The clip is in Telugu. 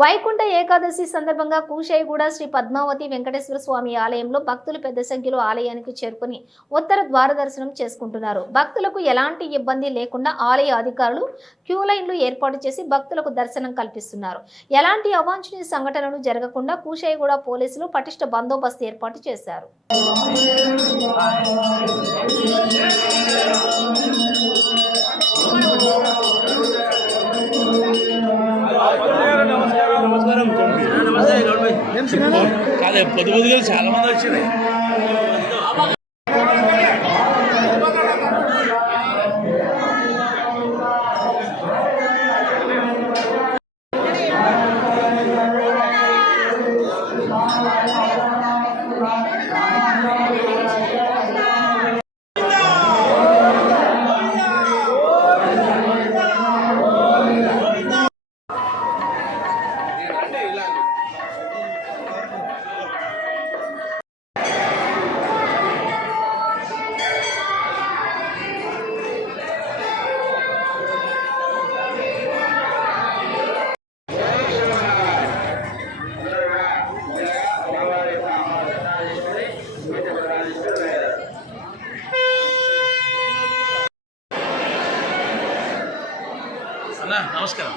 వైకుంఠ ఏకాదశి సందర్భంగా కూషాయిగూడ శ్రీ పద్మావతి వెంకటేశ్వర స్వామి ఆలయంలో భక్తులు పెద్ద సంఖ్యలో ఆలయానికి చేరుకుని ఉత్తర ద్వార దర్శనం చేసుకుంటున్నారు. భక్తులకు ఎలాంటి ఇబ్బంది లేకుండా ఆలయ అధికారులు క్యూ లైన్లు ఏర్పాటు చేసి భక్తులకు దర్శనం కల్పిస్తున్నారు. ఎలాంటి అవాంఛనీయ సంఘటనలు జరగకుండా కూషాయిగూడ పోలీసులు పటిష్ట బందోబస్తు ఏర్పాటు చేశారు. కాదు పొద్దు పొద్దుగా చాలా మంది వచ్చినాయి అన్న నమస్కారం.